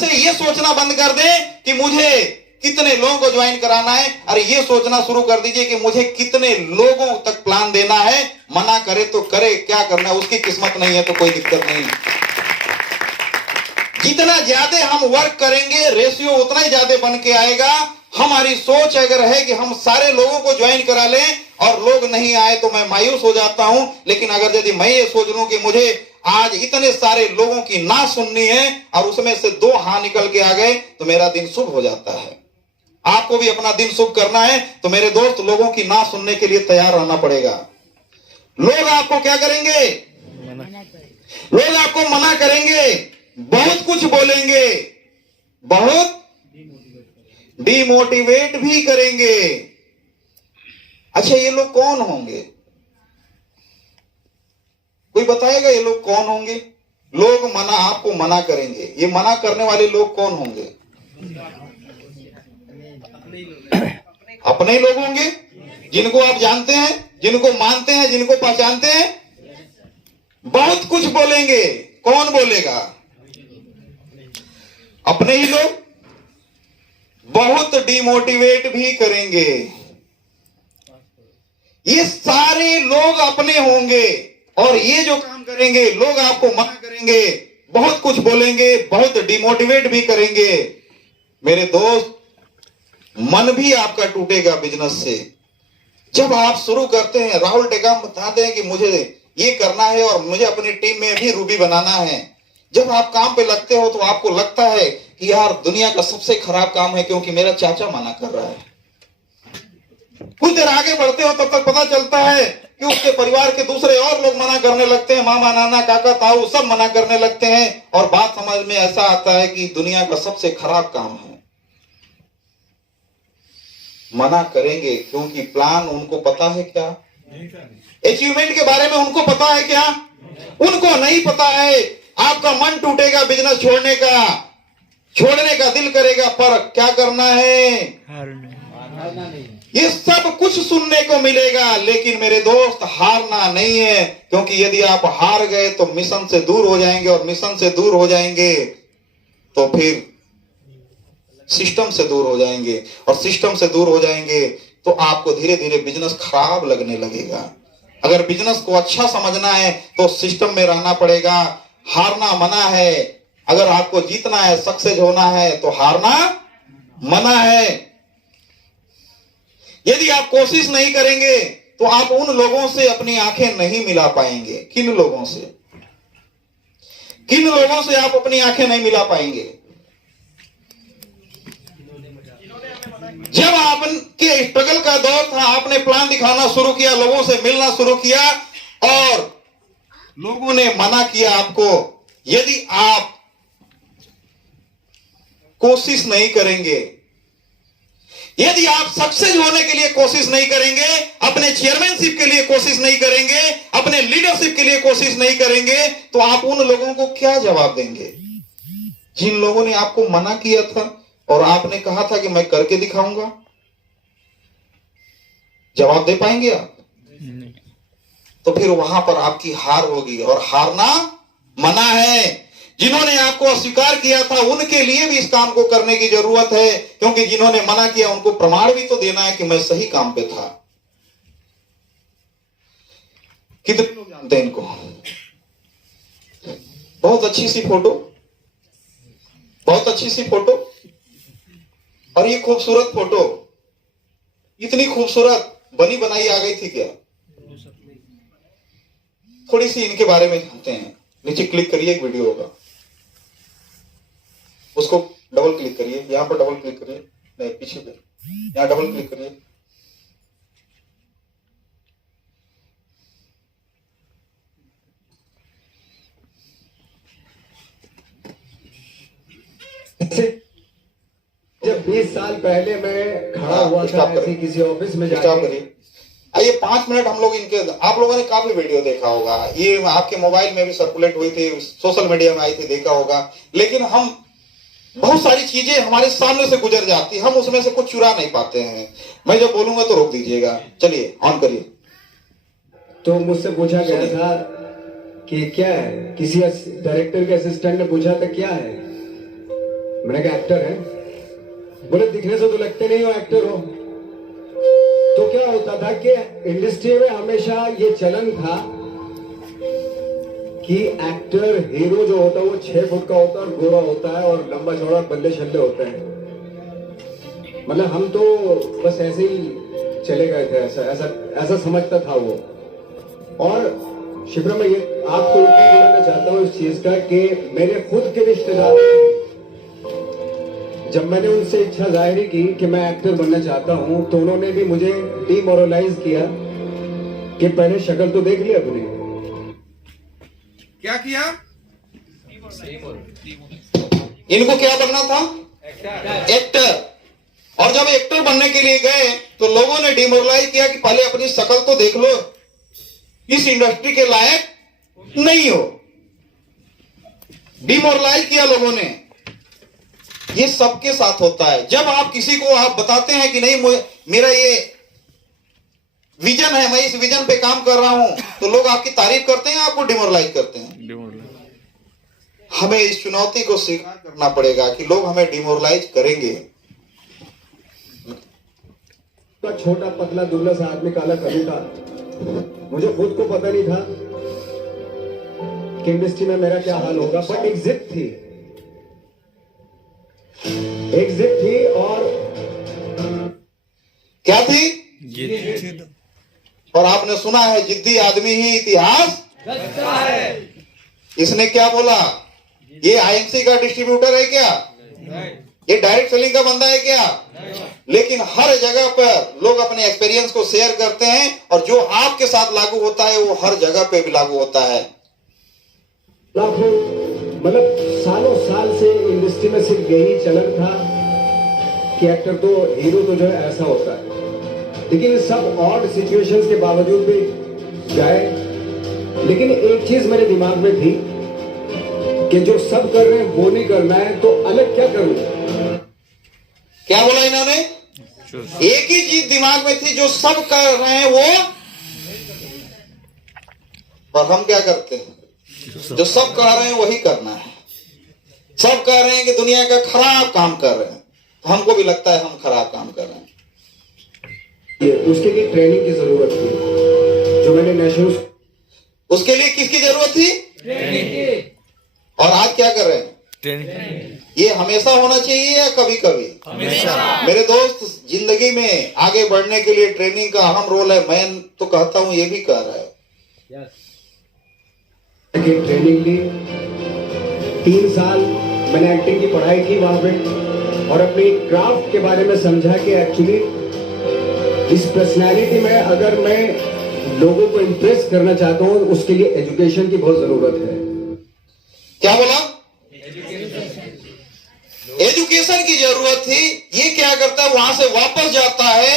से ये सोचना बंद कर दें कि मुझे कितने लोगों को ज्वाइन कराना है। अरे ये सोचना शुरू कर दीजिए कि मुझे कितने लोगों तक प्लान देना है। मना करे तो करे, क्या करना है, उसकी किस्मत नहीं है तो कोई दिक्कत नहीं। जितना ज्यादा हम वर्क करेंगे रेशियो उतना ही ज्यादा बन के आएगा। हमारी सोच अगर है कि हम सारे लोगों को ज्वाइन करा लें और लोग नहीं आए तो मैं मायूस हो जाता हूं, लेकिन अगर यदि मैं ये सोच लूं कि मुझे आज इतने सारे लोगों की ना सुननी है और उसमें से 2 हाँ निकल के आ गए तो मेरा दिन शुभ हो जाता है। आपको भी अपना दिन शुभ करना है तो मेरे दोस्त लोगों की ना सुनने के लिए तैयार रहना पड़ेगा। लोग आपको क्या करेंगे? लोग आपको मना करेंगे, बहुत कुछ बोलेंगे, बहुत डिमोटिवेट भी करेंगे। अच्छा ये लोग कौन होंगे? कोई बताएगा ये लोग कौन होंगे? लोग मना आपको मना करेंगे, ये मना करने वाले लोग कौन होंगे? अपने ही लोग होंगे जिनको आप जानते हैं, जिनको मानते हैं, जिनको पहचानते हैं। बहुत कुछ बोलेंगे, कौन बोलेगा? अपने ही लोग। बहुत डिमोटिवेट भी करेंगे। ये सारे लोग अपने होंगे और ये जो काम करेंगे लोग आपको मना करेंगे, बहुत कुछ बोलेंगे, बहुत डिमोटिवेट भी करेंगे। मेरे दोस्त मन भी आपका टूटेगा बिजनेस से। जब आप शुरू करते हैं, राहुल टेकाम बताते हैं कि मुझे ये करना है और मुझे अपनी टीम में भी रूबी बनाना है। जब आप काम पे लगते हो तो आपको लगता है कि यार दुनिया का सबसे खराब काम है क्योंकि मेरा चाचा मना कर रहा है। कुछ देर आगे बढ़ते हो तब तक पता चलता है कि उसके परिवार के दूसरे और लोग मना करने लगते हैं, मामा नाना काका ताऊ सब मना करने लगते हैं और बात समझ में ऐसा आता है कि दुनिया का सबसे खराब काम है। मना करेंगे क्योंकि प्लान उनको पता है क्या? अचीवमेंट के बारे में उनको पता है क्या? उनको नहीं पता है। आपका मन टूटेगा बिजनेस छोड़ने का दिल करेगा, पर क्या करना है? ये सब कुछ सुनने को मिलेगा, लेकिन मेरे दोस्त हारना नहीं है, क्योंकि यदि आप हार गए तो मिशन से दूर हो जाएंगे और मिशन से दूर हो जाएंगे तो फिर सिस्टम से दूर हो जाएंगे और सिस्टम से दूर हो जाएंगे तो आपको धीरे धीरे बिजनेस खराब लगने लगेगा। अगर बिजनेस को अच्छा समझना है तो सिस्टम में रहना पड़ेगा। हारना मना है। अगर आपको जीतना है, सक्सेस होना है तो हारना मना है। यदि आप कोशिश नहीं करेंगे तो आप उन लोगों से अपनी आंखें नहीं मिला पाएंगे। किन लोगों से? किन लोगों से आप अपनी आंखें नहीं मिला पाएंगे? जब आपके स्ट्रगल का दौर था, आपने प्लान दिखाना शुरू किया, लोगों से मिलना शुरू किया और लोगों ने मना किया आपको। यदि आप कोशिश नहीं करेंगे, यदि आप सक्सेस होने के लिए कोशिश नहीं करेंगे, अपने चेयरमैनशिप के लिए कोशिश नहीं करेंगे, अपने लीडरशिप के लिए कोशिश नहीं करेंगे, तो आप उन लोगों को क्या जवाब देंगे जिन लोगों ने आपको मना किया था और आपने कहा था कि मैं करके दिखाऊंगा? जवाब दे पाएंगे आप? नहीं। तो फिर वहां पर आपकी हार होगी और हारना मना है। जिन्होंने आपको अस्वीकार किया था उनके लिए भी इस काम को करने की जरूरत है, क्योंकि जिन्होंने मना किया उनको प्रमाण भी तो देना है कि मैं सही काम पे था। कितने लोग जानते हैं इनको? बहुत अच्छी सी फोटो, बहुत अच्छी सी फोटो, और ये खूबसूरत फोटो इतनी खूबसूरत बनी बनाई आ गई थी क्या? थोड़ी सी इनके बारे में जानते हैं। नीचे क्लिक करिए, एक वीडियो होगा, उसको डबल क्लिक करिए, यहां पर डबल क्लिक करिए, नहीं पीछे पे, यहां डबल क्लिक करिए। जब 20 साल पहले मैं खड़ा हुआ था ऐसे किसी ऑफिस में जाकर, ये 5 मिनट हम लोग इनके, आप लोगों ने काफी वीडियो देखा होगा, ये आपके मोबाइल में भी सर्कुलेट हुई थी, सोशल मीडिया में आई थी, देखा होगा। लेकिन हम बहुत सारी चीजें हमारे सामने से गुजर जाती, हम उसमें से कुछ चुरा नहीं पाते हैं। मैं जब बोलूंगा तो रोक दीजिएगा। चलिए ऑन करिए। तो मुझसे पूछा गया था कि क्या है, किसी डायरेक्टर के असिस्टेंट ने पूछा था क्या है, मैंने कहा एक्टर है? बोले दिखने से तो लगते नहीं हो एक्टर हो। तो क्या होता था कि इंडस्ट्री में हमेशा ये चलन था कि एक्टर हीरो जो होता है वो 6 फुट का होता है और गोरा होता है और लंबा चौड़ा बल्ले छल्ले होते हैं। मतलब हम तो बस ऐसे ही चले गए थे, ऐसा समझता था वो। और शिप्रा मैं ये आपको बताना चाहता हूँ इस चीज का कि मेरे खुद के रिश्तेदार जब मैंने उनसे इच्छा जाहिर की कि मैं एक्टर बनना चाहता हूं तो उन्होंने भी मुझे डीमोरलाइज किया कि पहले शक्ल तो देख ली अपनी। क्या किया? इनको क्या बनना था? एक्टर। और जब एक्टर बनने के लिए गए तो लोगों ने डिमोरलाइज किया कि पहले अपनी शक्ल तो देख लो, इस इंडस्ट्री के लायक नहीं हो। डिमोरलाइज किया लोगों ने। ये सबके साथ होता है। जब आप किसी को आप बताते हैं कि नहीं मेरा ये विजन है, मैं इस विजन पे काम कर रहा हूं, तो लोग आपकी तारीफ करते हैं, आपको डिमोरलाइज करते हैं। हमें इस चुनौती को स्वीकार करना पड़ेगा कि लोग हमें डिमोरलाइज करेंगे। छोटा पतला दुबला सा आदमी काला कभी था, मुझे खुद को पता नहीं था कि इंडस्ट्री में मेरा क्या हाल होगा। बट एक जिद थी और क्या थी? और आपने सुना है जिद्दी आदमी ही इतिहास रचता है। इसने क्या बोला? ये आईएमसी का डिस्ट्रीब्यूटर है क्या? ये डायरेक्ट सेलिंग का बंदा है क्या? लेकिन हर जगह पर लोग अपने एक्सपीरियंस को शेयर करते हैं और जो आपके साथ लागू होता है वो हर जगह पे भी लागू होता है। मतलब सालों साल से इंडस्ट्री में सिर्फ यही चलन था कि एक्टर तो हीरो तो जो है ऐसा होता है। लेकिन सब ऑड सिचुएशंस के बावजूद भी गए। लेकिन एक चीज मेरे दिमाग में थी कि जो सब कर रहे हैं वो नहीं करना है तो अलग क्या करूं। क्या बोला इन्होंने? एक ही चीज दिमाग में थी, जो सब कर रहे हैं वो, और हम क्या करते हैं? जो सब कह रहे हैं वही करना है। सब कह रहे हैं कि दुनिया का खराब काम कर रहे हैं, तो हमको भी लगता है हम खराब काम कर रहे हैं। उसके लिए ट्रेनिंग की जरूरत थी, जो मैंने नेशनल। उसके लिए किसकी जरूरत थी? ट्रेनिंग की। और आज क्या कर रहे हैं? ट्रेनिंग। ये हमेशा होना चाहिए या कभी कभी? हमेशा। मेरे दोस्त, जिंदगी में आगे बढ़ने के लिए ट्रेनिंग का अहम रोल है। मैं तो कहता हूं ये भी कह रहा है। ट्रेनिंग ली, 3 साल मैंने एक्टिंग की पढ़ाई की वहां पे और अपनी क्राफ्ट के बारे में समझा कि एक्चुअली इस पर्सनालिटी में अगर मैं लोगों को इंप्रेस करना चाहता हूं उसके लिए एजुकेशन की बहुत जरूरत है। क्या बोला? एजुकेशन की जरूरत थी। ये क्या करता है? वहां से वापस जाता है,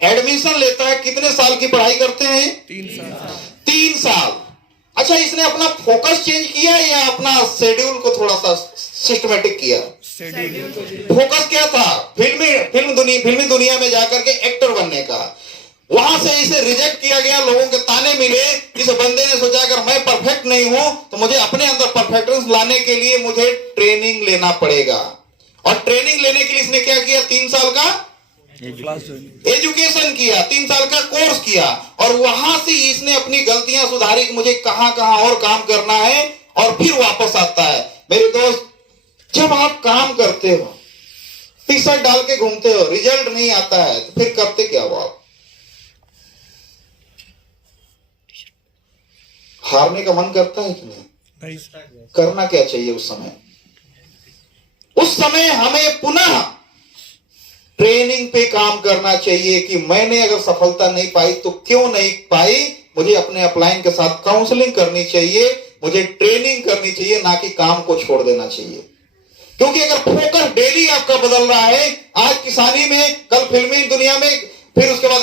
एडमिशन लेता है। कितने साल की पढ़ाई करते हैं? 3 साल। अच्छा, इसने अपना फोकस चेंज किया या अपना शेड्यूल को थोड़ा सा सिस्टमेटिक किया? फोकस क्या था? फिल्मी दुनिया में जाकर के एक्टर बनने का। वहां से इसे रिजेक्ट किया गया, लोगों के ताने मिले। इस बंदे ने सोचा अगर मैं परफेक्ट नहीं हूं तो मुझे अपने अंदर परफेक्टनेस लाने के लिए मुझे ट्रेनिंग लेना पड़ेगा। और ट्रेनिंग लेने के लिए इसने क्या किया? 3 साल का एजुकेशन किया, 3 साल का कोर्स किया। और वहां से इसने अपनी गलतियां सुधारी कि मुझे कहां कहां और काम करना है, और फिर वापस आता है। मेरे दोस्त, जब आप काम करते हो, टी शर्ट डाल के घूमते हो, रिजल्ट नहीं आता है, तो फिर करते क्या हो आप? हारने का मन करता है कि नहीं? करना क्या चाहिए उस समय? उस समय हमें पुनः ट्रेनिंग पे काम करना चाहिए कि मैंने अगर सफलता नहीं पाई तो क्यों नहीं पाई, मुझे अपने अपलाइन के साथ काउंसलिंग करनी चाहिए, मुझे ट्रेनिंग करनी चाहिए, ना कि काम को छोड़ देना चाहिए। क्योंकि अगर फोकस डेली आपका बदल रहा है, आज किसानी में, कल फिल्मी दुनिया में, फिर उसके बाद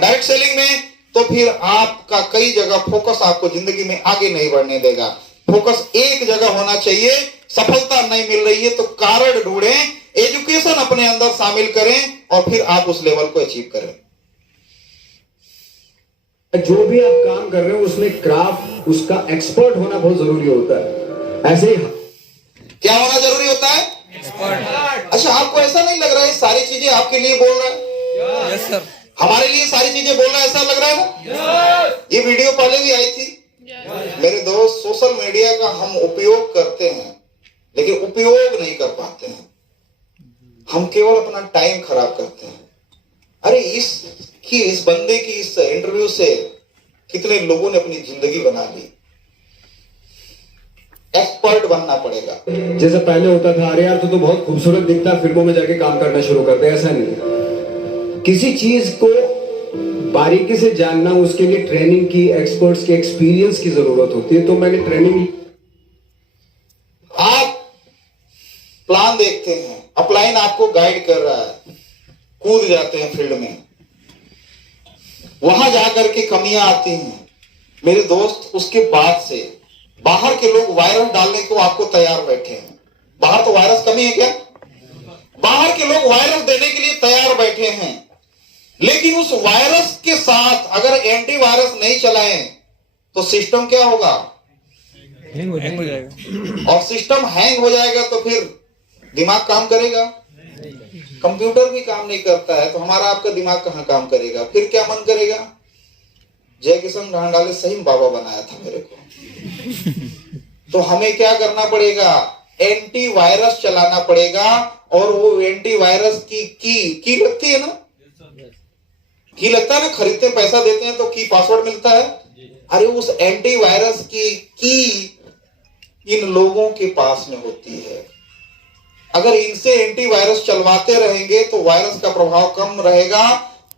डायरेक्ट सेलिंग में, तो फिर आपका कई जगह फोकस आपको जिंदगी में आगे नहीं बढ़ने देगा। फोकस एक जगह होना चाहिए। सफलता नहीं मिल रही है तो कारण ढूंढें, एजुकेशन अपने अंदर शामिल करें और फिर आप उस लेवल को अचीव करें। जो भी आप काम कर रहे हो उसमें क्राफ्ट, उसका एक्सपर्ट होना बहुत जरूरी होता है। ऐसे ही क्या होना जरूरी होता है? लिए बोल रहा है? Yes sir. हमारे लिए सारी चीजें बोल रहा है, ऐसा लग रहा है ना? ये वीडियो पहले भी आई थी। मेरे दोस्त, सोशल मीडिया का हम उपयोग करते हैं लेकिन उपयोग नहीं कर पाते हैं। हम केवल अपना टाइम खराब करते हैं। अरे इस बंदे की इस इंटरव्यू से कितने लोगों ने अपनी जिंदगी बना ली। एक्सपर्ट बनना पड़ेगा। जैसे पहले होता था, अरे यार तो बहुत खूबसूरत दिखता, फिल्मों में जाके काम करना शुरू कर दे। ऐसा नहीं, किसी चीज को बारीकी से जानना, उसके लिए ट्रेनिंग की, एक्सपर्ट्स के एक्सपीरियंस की जरूरत होती है। तो मैंने ट्रेनिंग, आप प्लान देखते हैं, अपलाइन आपको गाइड कर रहा है, कूद जाते हैं फील्ड में, वहां जाकर के कमियां आती हैं मेरे दोस्त। उसके बाद से बाहर के लोग वायरस डालने को आपको तैयार बैठे हैं। बाहर तो वायरस कमी है क्या? बाहर के लोग वायरस देने के लिए तैयार बैठे हैं, लेकिन उस वायरस के साथ अगर एंटीवायरस नहीं चलाएं तो सिस्टम क्या होगा? हैंग हो जाएगा। और सिस्टम हैंग हो जाएगा तो फिर दिमाग काम करेगा? कंप्यूटर भी काम नहीं करता है तो हमारा आपका दिमाग कहां काम करेगा? फिर क्या मन करेगा? जय किशन ढांडाले सही बाबा बनाया था मेरे को। तो हमें क्या करना पड़ेगा? एंटीवायरस चलाना पड़ेगा। और वो एंटीवायरस की लगती है ना, की लगता है ना, खरीदते पैसा देते हैं तो की पासवर्ड मिलता है। अरे उस एंटीवायरस की इन लोगों के पास में होती है। अगर इनसे एंटीवायरस चलवाते रहेंगे तो वायरस का प्रभाव कम रहेगा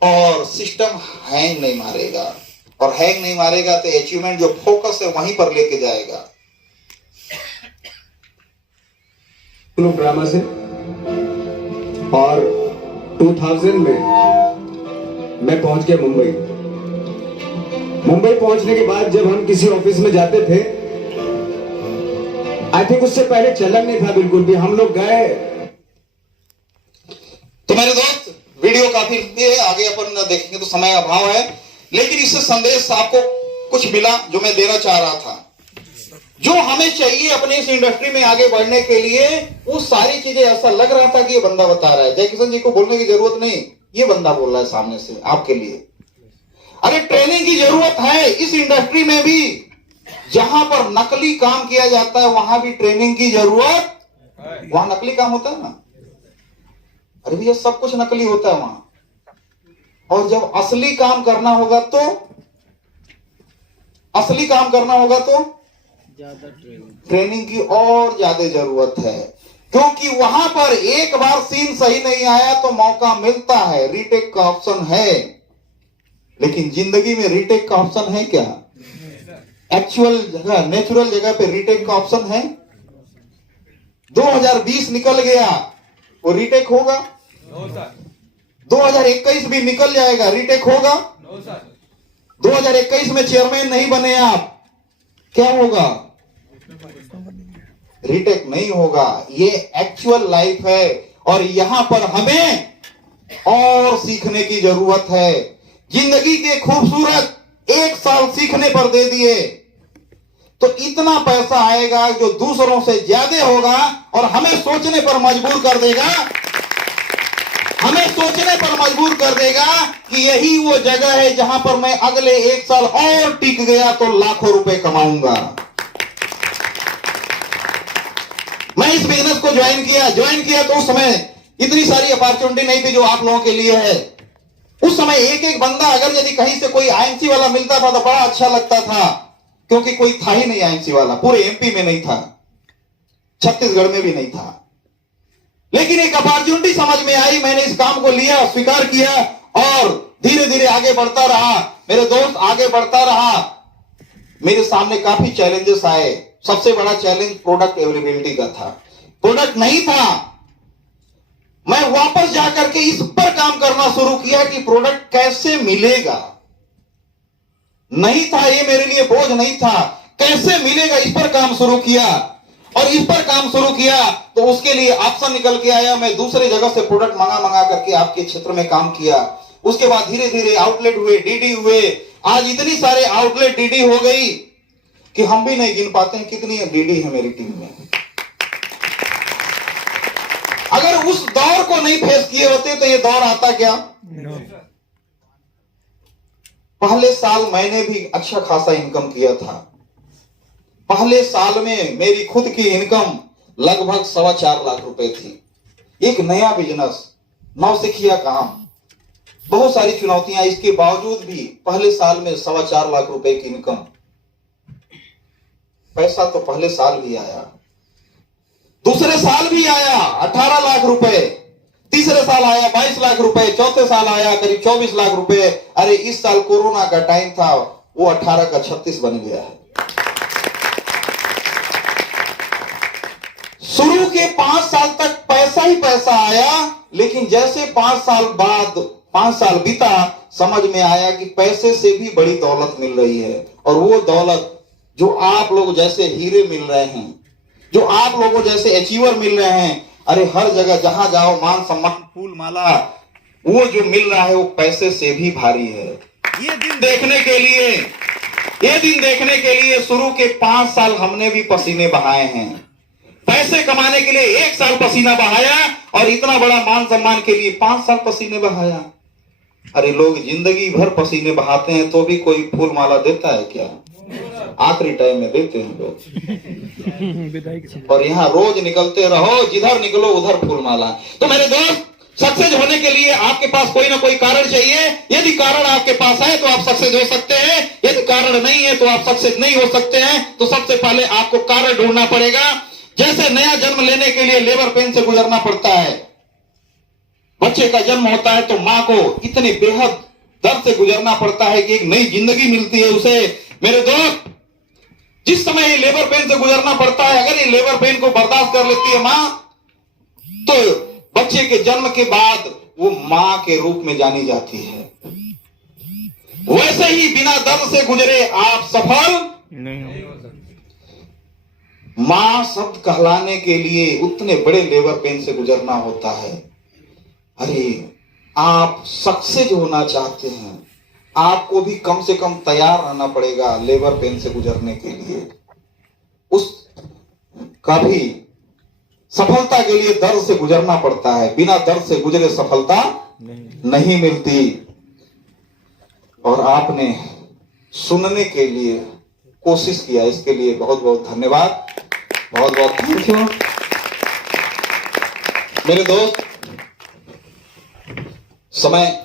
और सिस्टम हैंग नहीं मारेगा। और हैंग नहीं मारेगा तो अचीवमेंट जो फोकस है वहीं पर लेके जाएगा। ड्रामा से, और 2000 में मैं पहुंच गया मुंबई। मुंबई पहुंचने के बाद जब हम किसी ऑफिस में जाते थे, आई थिंक उससे पहले चलन नहीं था बिल्कुल भी। हम लोग गए तो मेरे दोस्त, वीडियो काफी लंबी है, आगे अपन देखेंगे तो समय अभाव है, लेकिन इससे संदेश आपको कुछ मिला जो मैं देना चाह रहा था। जो हमें चाहिए अपने इस इंडस्ट्री में आगे बढ़ने के लिए, वो सारी चीजें ऐसा लग रहा था कि ये बंदा बता रहा है। जय किशन जी को बोलने की जरूरत नहीं, ये बंदा बोल रहा है सामने से आपके लिए। अरे ट्रेनिंग की जरूरत है इस इंडस्ट्री में भी। जहां पर नकली काम किया जाता है वहां भी ट्रेनिंग की जरूरत। वहां नकली काम होता है ना, अरे भैया सब कुछ नकली होता है वहां। और जब असली काम करना होगा तो, असली काम करना होगा तो ट्रेनिंग की और ज्यादा जरूरत है। क्योंकि वहां पर एक बार सीन सही नहीं आया तो मौका मिलता है, रीटेक का ऑप्शन है। लेकिन जिंदगी में रीटेक का ऑप्शन है क्या? एक्चुअल जगह, नेचुरल जगह पे रीटेक का ऑप्शन है? 2020 निकल गया, वो रीटेक होगा? 2021 भी निकल जाएगा, रीटेक होगा? 2021 में चेयरमैन नहीं बने आप, क्या होगा? रीटेक नहीं होगा। ये एक्चुअल लाइफ है और यहां पर हमें और सीखने की जरूरत है। जिंदगी के खूबसूरत 1 साल सीखने पर दे दिए तो इतना पैसा आएगा जो दूसरों से ज्यादा होगा और हमें सोचने पर मजबूर कर देगा। हमें सोचने पर मजबूर कर देगा कि यही वो जगह है जहां पर मैं अगले 1 साल और टिक गया तो लाखों रुपए कमाऊंगा। मैं इस बिजनेस को ज्वाइन किया तो उस समय इतनी सारी अपॉर्चुनिटी नहीं थी जो आप लोगों के लिए है। उस समय एक एक बंदा अगर यदि कहीं से कोई आईएमसी वाला मिलता था तो बड़ा अच्छा लगता था, क्योंकि कोई था ही नहीं आईएमसी वाला, पूरे एमपी में नहीं था, छत्तीसगढ़ में भी नहीं था। लेकिन एक अपॉर्चुनिटी समझ में आई, मैंने इस काम को लिया, स्वीकार किया और धीरे धीरे आगे बढ़ता रहा। मेरे दोस्त, आगे बढ़ता रहा। मेरे सामने काफी चैलेंजेस आए। सबसे बड़ा चैलेंज प्रोडक्ट अवेलेबिलिटी का था। प्रोडक्ट नहीं था। मैं वापस जाकर के इस पर काम करना शुरू किया कि प्रोडक्ट कैसे मिलेगा। नहीं था, ये मेरे लिए बोझ नहीं था, कैसे मिलेगा, इस पर काम शुरू किया। और इस पर काम शुरू किया तो उसके लिए ऑप्शन निकल के आया। मैं दूसरे जगह से प्रोडक्ट मंगा करके आपके क्षेत्र में काम किया। उसके बाद धीरे धीरे आउटलेट हुए, डीडी हुए। आज इतनी सारे आउटलेट डीडी हो गई कि हम भी नहीं गिन पाते हैं कितनी डीडी है मेरी टीम में। अगर उस दौर को नहीं फेस किए होते तो ये दौर आता क्या? पहले साल मैंने भी अच्छा खासा इनकम किया था। पहले साल में मेरी खुद की इनकम लगभग 4.25 लाख रुपए थी। एक नया बिजनेस, नौसिखिया काम, बहुत सारी चुनौतियां, इसके बावजूद भी पहले साल में 4.25 लाख रुपए की इनकम। पैसा तो पहले साल भी आया, दूसरे साल भी आया 18 लाख रुपए, तीसरे साल आया 22 लाख रुपए, चौथे साल आया करीब 24 लाख रुपए। अरे इस साल कोरोना का टाइम था, वो 18 का 36 बन गया है। शुरू के 5 साल तक पैसा ही पैसा आया, लेकिन जैसे 5 साल बाद 5 साल बीता, समझ में आया कि पैसे से भी बड़ी दौलत मिल रही है। और वो दौलत जो आप लोग जैसे हीरे मिल रहे हैं, जो आप लोगों जैसे अचीवर मिल रहे हैं, अरे हर जगह जहां जाओ मान सम्मान फूल माला, वो जो मिल रहा है वो पैसे से भी भारी है। ये दिन देखने के लिए शुरू के 5 साल हमने भी पसीने बहाए हैं। पैसे कमाने के लिए 1 साल पसीना बहाया, और इतना बड़ा मान सम्मान के लिए 5 साल पसीने बहाया। अरे लोग जिंदगी भर पसीने बहाते हैं तो भी कोई फूल माला देता है क्या? आखिरी टाइम में देते हैं लोग। और यहाँ रोज निकलते रहो, जिधर निकलो उधर फूल माला। तो मेरे दोस्त, सक्सेस होने के लिए आपके पास कोई ना कोई कारण चाहिए। यदि कारण आपके पास है तो आप सक्सेस हो सकते हैं, यदि कारण नहीं है तो आप सक्सेस नहीं हो सकते हैं। तो सबसे पहले आपको कारण ढूंढना पड़ेगा। जैसे नया जन्म लेने के लिए लेबर पेन से गुजरना पड़ता है, बच्चे का जन्म होता है तो मां को इतने बेहद दर्द से गुजरना पड़ता है कि एक नई जिंदगी मिलती है उसे। मेरे दोस्त, जिस समय ये लेबर पेन से गुजरना पड़ता है, अगर ये लेबर पेन को बर्दाश्त कर लेती है मां, तो बच्चे के जन्म के बाद वो मां के रूप में जानी जाती है। वैसे ही बिना दर्द से गुजरे आप सफल नहीं हो। मां शब्द कहलाने के लिए उतने बड़े लेबर पेन से गुजरना होता है। अरे आप सक्सेस होना चाहते हैं, आपको भी कम से कम तैयार रहना पड़ेगा लेबर पेन से गुजरने के लिए। उस कभी सफलता के लिए दर्द से गुजरना पड़ता है, बिना दर्द से गुजरे सफलता नहीं मिलती। और आपने सुनने के लिए कोशिश किया, इसके लिए बहुत बहुत धन्यवाद, बहुत बहुत थैंक यू। मेरे दोस्त, समय